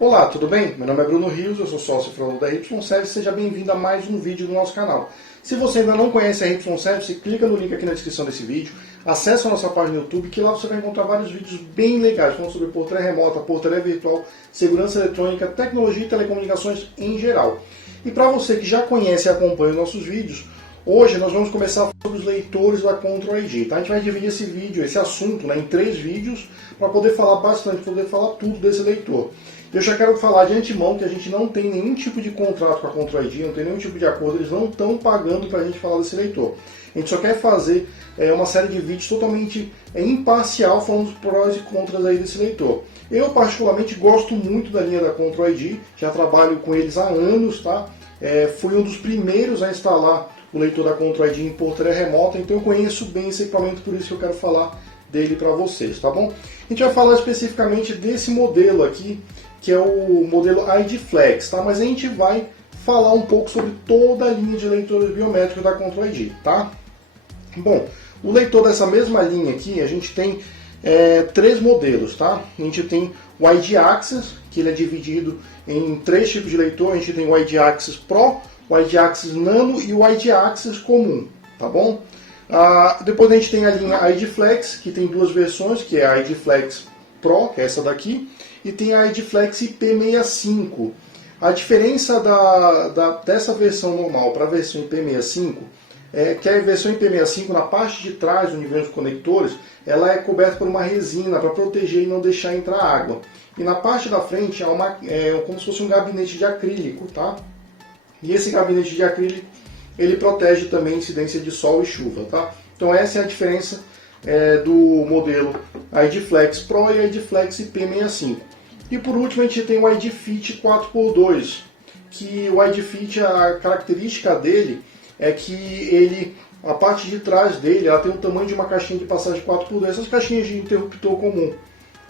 Olá, tudo bem? Meu nome é Bruno Rios, eu sou sócio fundador da YService, seja bem-vindo a mais um vídeo do nosso canal. Se você ainda não conhece a YService, clica no link aqui na descrição desse vídeo, acesse a nossa página no YouTube, que lá você vai encontrar vários vídeos bem legais, falando sobre portaria remota, portaria virtual, segurança eletrônica, tecnologia e telecomunicações em geral. E para você que já conhece e acompanha os nossos vídeos, hoje nós vamos começar sobre os leitores da Control ID. Tá? A gente vai dividir esse vídeo, esse assunto, em 3 vídeos, para poder falar bastante, poder falar tudo desse leitor. Eu já quero falar de antemão que a gente não tem nenhum tipo de contrato com a Control ID, não tem nenhum tipo de acordo, eles não estão pagando para a gente falar desse leitor. A gente só quer fazer uma série de vídeos totalmente imparcial, falando dos prós e contras aí desse leitor. Eu particularmente gosto muito da linha da Control ID, já trabalho com eles há anos, tá? Fui um dos primeiros a instalar o leitor da Control ID em portaria remota, então eu conheço bem esse equipamento, por isso que eu quero falar dele para vocês, tá bom? A gente vai falar especificamente desse modelo aqui, que é o modelo ID Flex, tá? Mas a gente vai falar um pouco sobre toda a linha de leitores biométricos da Control ID, tá? Bom, o leitor dessa mesma linha aqui, a gente tem 3 modelos, tá? A gente tem o ID Access, que ele é dividido em 3 tipos de leitor. A gente tem o ID Access Pro, o ID Access Nano e o ID Access comum, tá bom? Depois a gente tem a linha ID Flex, que tem 2 versões, que é a ID Flex Pro, que é essa daqui, e tem a ID Flex IP65. A diferença dessa versão normal para a versão IP65 é que a versão IP65, na parte de trás do nível de conectores, ela é coberta por uma resina para proteger e não deixar entrar água. E na parte da frente é como se fosse um gabinete de acrílico, tá? E esse gabinete de acrílico, ele protege também a incidência de sol e chuva, tá? Então essa é a diferença do modelo ID Flex Pro e ID Flex IP65. E por último a gente tem o ID Fit 4x2, que o ID Fit, a característica dele é que a parte de trás dele ela tem o tamanho de uma caixinha de passagem 4x2, essas caixinhas de interruptor comum.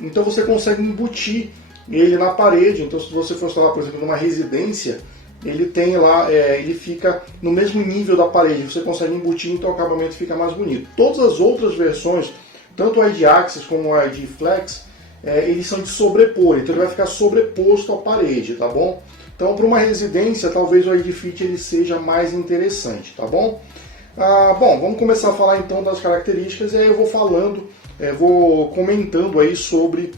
Então você consegue embutir ele na parede. Então se você for instalar, por exemplo, numa residência, ele tem lá, ele fica no mesmo nível da parede, você consegue embutir, então o acabamento fica mais bonito. Todas as outras versões, tanto o ID Access como o ID Flex, eles são de sobrepor, então ele vai ficar sobreposto à parede, tá bom? Então para uma residência, talvez o ID Fit ele seja mais interessante, tá bom? Bom, vamos começar a falar então das características, e aí eu vou falando, vou comentando aí sobre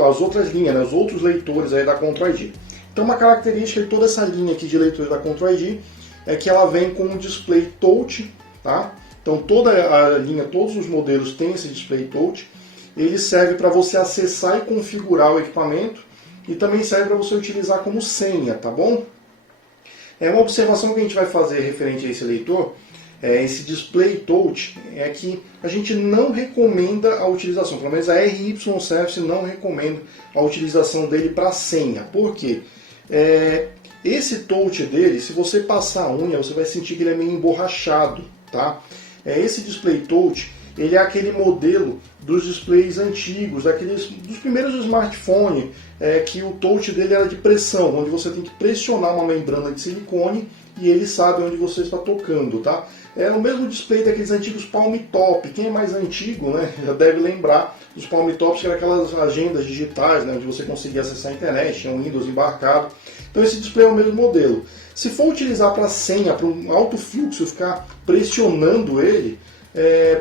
as outras linhas, né, os outros leitores aí da Control ID. Então uma característica de toda essa linha aqui de leitores da Control ID é que ela vem com um display touch, tá? Então toda a linha, todos os modelos têm esse display touch. Ele serve para você acessar e configurar o equipamento e também serve para você utilizar como senha, tá bom? Uma observação que a gente vai fazer referente a esse leitor, esse display touch, é que a gente não recomenda a utilização, pelo menos a RYService não recomenda a utilização dele para senha. Por quê? Esse touch dele, se você passar a unha, você vai sentir que ele é meio emborrachado, tá? Esse display touch, ele é aquele modelo dos displays antigos, dos primeiros smartphones, que o touch dele era de pressão, onde você tem que pressionar uma membrana de silicone e ele sabe onde você está tocando, tá? É o mesmo display daqueles antigos Palm Top. Quem é mais antigo, né, já deve lembrar dos Palm Tops, que eram aquelas agendas digitais, né, onde você conseguia acessar a internet, tinha um Windows embarcado. Então esse display é o mesmo modelo. Se for utilizar para senha, para um alto fluxo, ficar pressionando ele,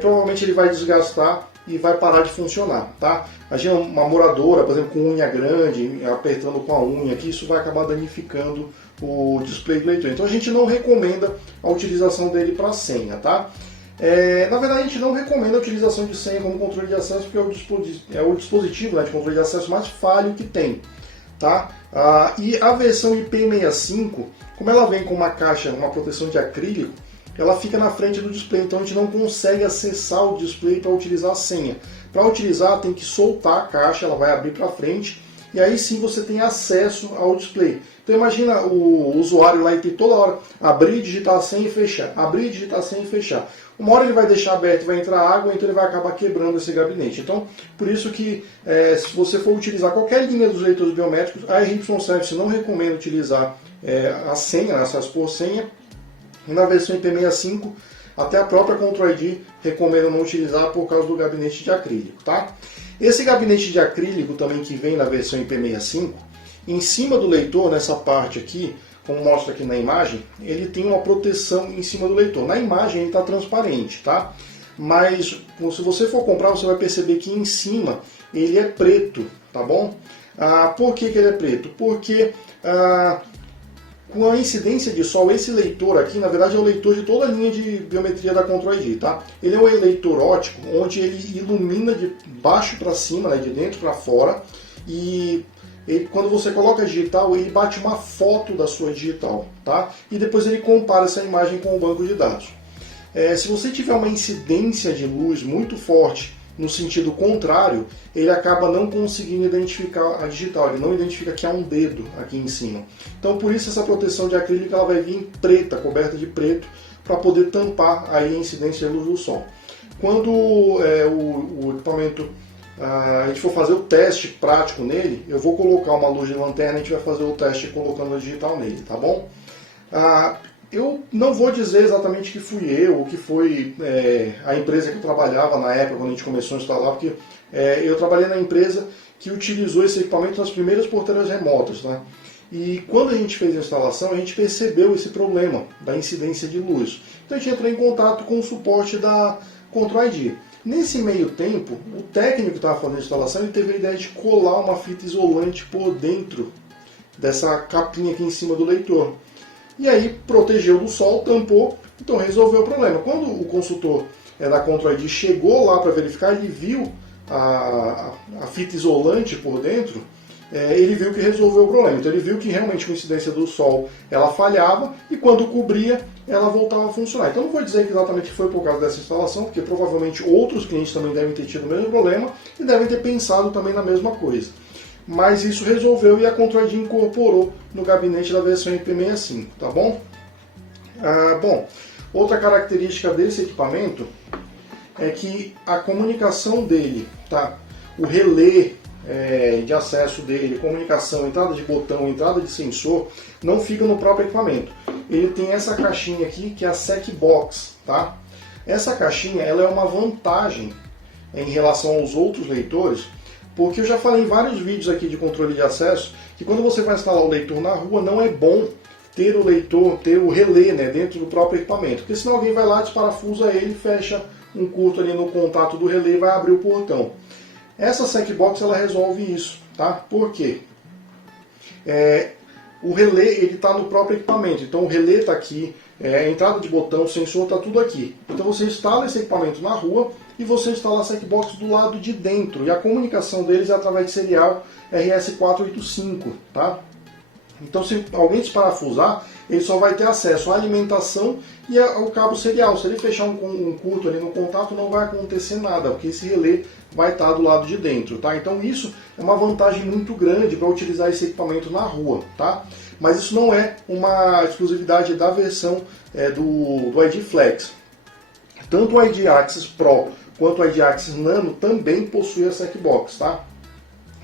provavelmente ele vai desgastar e vai parar de funcionar, tá? Imagina uma moradora, por exemplo, com unha grande, apertando com a unha aqui, isso vai acabar danificando o display do leitor. Então a gente não recomenda a utilização dele para senha, tá? Na verdade a gente não recomenda a utilização de senha como controle de acesso, porque é o dispositivo, né, de controle de acesso mais falho que tem, tá? E a versão IP65, como ela vem com uma caixa, uma proteção de acrílico, ela fica na frente do display, então a gente não consegue acessar o display para utilizar a senha. Para utilizar tem que soltar a caixa, ela vai abrir para frente, e aí sim você tem acesso ao display. Então imagina o usuário lá e ter toda hora abrir, digitar a senha e fechar, abrir, digitar a senha e fechar. Uma hora ele vai deixar aberto e vai entrar água, então ele vai acabar quebrando esse gabinete. Então, por isso que se você for utilizar qualquer linha dos leitores biométricos, a RYService não recomenda utilizar a senha, acesso por senha. E na versão IP65 Até a própria Control ID recomenda não utilizar por causa do gabinete de acrílico, tá? Esse gabinete de acrílico também que vem na versão IP65, em cima do leitor, nessa parte aqui, como mostra aqui na imagem, ele tem uma proteção em cima do leitor. Na imagem ele está transparente, tá? Mas se você for comprar, você vai perceber que em cima ele é preto, tá bom? Por que ele é preto? Porque com a incidência de sol, esse leitor aqui, na verdade, é o leitor de toda a linha de biometria da Control ID, tá? Ele é um leitor óptico, onde ele ilumina de baixo para cima, né, de dentro para fora, e quando você coloca a digital, ele bate uma foto da sua digital, tá? E depois ele compara essa imagem com o banco de dados. Se você tiver uma incidência de luz muito forte no sentido contrário, ele acaba não conseguindo identificar a digital, ele não identifica que há um dedo aqui em cima. Então por isso essa proteção de acrílico ela vai vir preta, coberta de preto, para poder tampar aí a incidência de luz do sol. Quando o equipamento, a gente for fazer o teste prático nele, eu vou colocar uma luz de lanterna e a gente vai fazer o teste colocando a digital nele, tá bom? Eu não vou dizer exatamente que fui eu, ou que foi a empresa que eu trabalhava na época, quando a gente começou a instalar, porque eu trabalhei na empresa que utilizou esse equipamento nas primeiras porteiras remotas, tá? E quando a gente fez a instalação, a gente percebeu esse problema da incidência de luz. Então a gente entrou em contato com o suporte da Control ID. Nesse meio tempo, o técnico que estava fazendo a instalação ele teve a ideia de colar uma fita isolante por dentro dessa capinha aqui em cima do leitor. E aí protegeu do sol, tampou, então resolveu o problema. Quando o consultor da Control ID chegou lá para verificar, ele viu a fita isolante por dentro, ele viu que resolveu o problema. Então ele viu que realmente com a incidência do sol ela falhava e quando cobria ela voltava a funcionar. Então não vou dizer que exatamente foi por causa dessa instalação, porque provavelmente outros clientes também devem ter tido o mesmo problema e devem ter pensado também na mesma coisa. Mas isso resolveu e a Control ID incorporou no gabinete da versão IP65, tá bom? Bom, outra característica desse equipamento é que a comunicação dele, tá? O relé de acesso dele, comunicação, entrada de botão, entrada de sensor, não fica no próprio equipamento. Ele tem essa caixinha aqui que é a SEC Box, tá? Essa caixinha ela é uma vantagem em relação aos outros leitores, porque eu já falei em vários vídeos aqui de controle de acesso que quando você vai instalar o leitor na rua não é bom ter o leitor, ter o relé, né, dentro do próprio equipamento, porque senão alguém vai lá, desparafusa ele, fecha um curto ali no contato do relé e vai abrir o portão. Essa SEC Box ela resolve isso, tá? Por quê? O relé ele está no próprio equipamento, então o relé está aqui, a entrada de botão, o sensor está tudo aqui. Então você instala esse equipamento na rua e você instala a SEC Box do lado de dentro. E a comunicação deles é através de serial RS485, tá? Então se alguém desparafusar, ele só vai ter acesso à alimentação e ao cabo serial. Se ele fechar um curto ali no contato, não vai acontecer nada, porque esse relé vai estar do lado de dentro, tá? Então isso é uma vantagem muito grande para utilizar esse equipamento na rua, tá? Mas isso não é uma exclusividade da versão do ID Flex. Tanto o ID Access Pro quanto o ID Access Nano também possui a SEC Box, tá?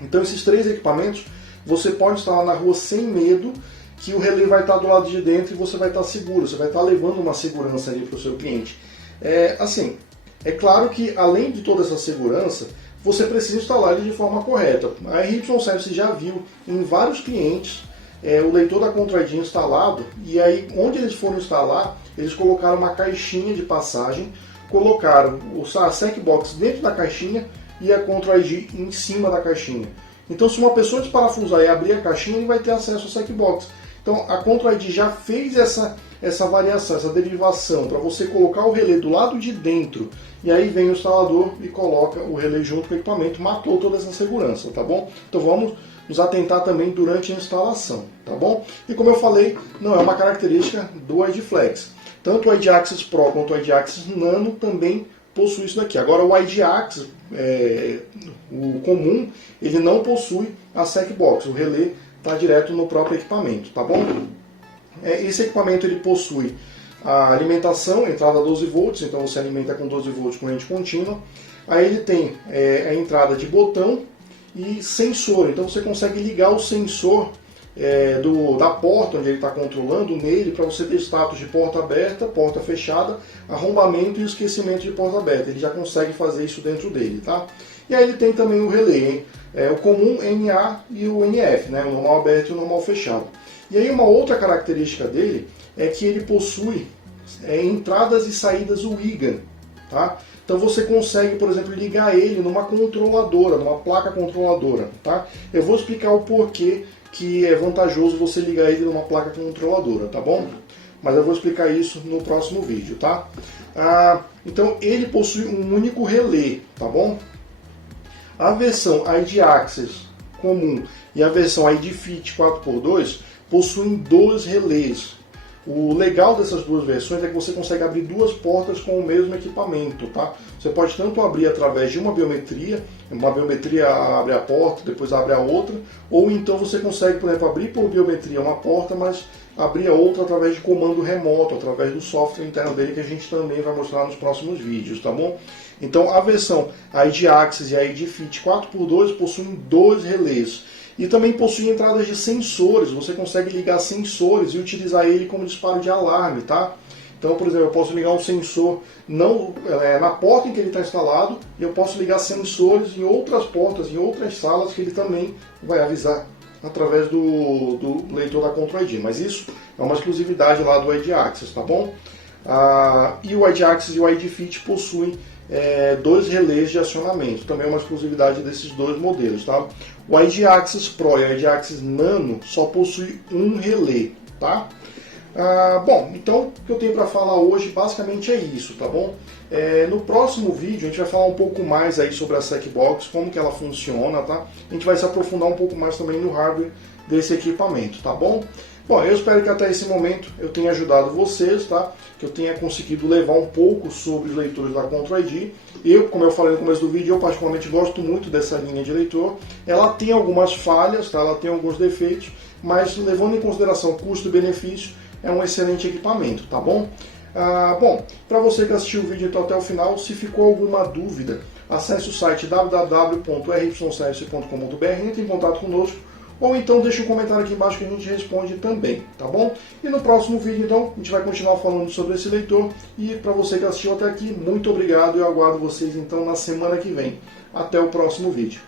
Então esses três equipamentos você pode instalar na rua sem medo que o relé vai estar do lado de dentro e você vai estar seguro, você vai estar levando uma segurança ali para o seu cliente. É claro que além de toda essa segurança, você precisa instalar ele de forma correta. A RY Service já viu em vários clientes o leitor da Control ID instalado e aí onde eles foram instalar, eles colocaram uma caixinha de passagem, colocaram a SEC Box dentro da caixinha e a Control ID em cima da caixinha. Então se uma pessoa desparafusar e abrir a caixinha, ele vai ter acesso à SEC Box. Então a Control ID já fez essa variação, essa derivação, para você colocar o relé do lado de dentro, e aí vem o instalador e coloca o relé junto com o equipamento, matou toda essa segurança, tá bom? Então vamos nos atentar também durante a instalação, tá bom? E como eu falei, não é uma característica do ID Flex. Tanto o ID Access Pro quanto o ID Access Nano também possui isso daqui. Agora o ID Access, o comum, ele não possui a SEC Box, o relé está direto no próprio equipamento, tá bom? Esse equipamento ele possui a alimentação, entrada 12 volts, então você alimenta com 12 volts corrente contínua. Aí ele tem a entrada de botão e sensor, então você consegue ligar o sensor da porta onde ele está controlando nele, para você ter status de porta aberta, porta fechada, arrombamento e esquecimento de porta aberta. Ele já consegue fazer isso dentro dele, tá? E aí ele tem também o relay, hein? O comum NA e o NF, né? O normal aberto e o normal fechado. E aí uma outra característica dele é que ele possui entradas e saídas WIGA, tá? Então você consegue, por exemplo, ligar ele numa controladora, numa placa controladora, tá? Eu vou explicar o porquê que é vantajoso você ligar ele numa placa controladora, tá bom? Mas eu vou explicar isso no próximo vídeo, tá? Então ele possui um único relé, tá bom? A versão ID Access comum e a versão ID Fit 4x2 possuem 2 relés. O legal dessas duas versões é que você consegue abrir 2 portas com o mesmo equipamento, tá? Você pode tanto abrir através de uma biometria abre a porta, depois abre a outra, ou então você consegue, por exemplo, abrir por biometria uma porta, mas abrir a outra através de comando remoto, através do software interno dele, que a gente também vai mostrar nos próximos vídeos, tá bom? Então a versão ID Access e a ID Fit 4x2 possuem 2 relés. E também possui entradas de sensores, você consegue ligar sensores e utilizar ele como disparo de alarme, tá? Então, por exemplo, eu posso ligar um sensor na porta em que ele está instalado e eu posso ligar sensores em outras portas, em outras salas que ele também vai avisar através do leitor da Control ID. Mas isso é uma exclusividade lá do ID Access, tá bom? E o ID Access e o ID Fit possuem 2 relés de acionamento, também é uma exclusividade desses 2 modelos, tá? O ID Access Pro e o ID Access Nano só possui um relé, tá? Bom, então o que eu tenho para falar hoje basicamente é isso, tá bom? No próximo vídeo a gente vai falar um pouco mais aí sobre a SecBox, como que ela funciona, tá? A gente vai se aprofundar um pouco mais também no hardware desse equipamento, tá bom? Bom, eu espero que até esse momento eu tenha ajudado vocês, tá? Que eu tenha conseguido levar um pouco sobre os leitores da Control ID. Como eu falei no começo do vídeo, eu particularmente gosto muito dessa linha de leitor. Ela tem algumas falhas, tá? Ela tem alguns defeitos, mas levando em consideração custo e benefício, é um excelente equipamento, tá bom? Bom, para você que assistiu o vídeo então até o final, se ficou alguma dúvida, acesse o site www.ryservice.com.br, entre em contato conosco, ou então deixe um comentário aqui embaixo que a gente responde também, tá bom? E no próximo vídeo, então, a gente vai continuar falando sobre esse leitor. E para você que assistiu até aqui, muito obrigado e eu aguardo vocês, então, na semana que vem. Até o próximo vídeo.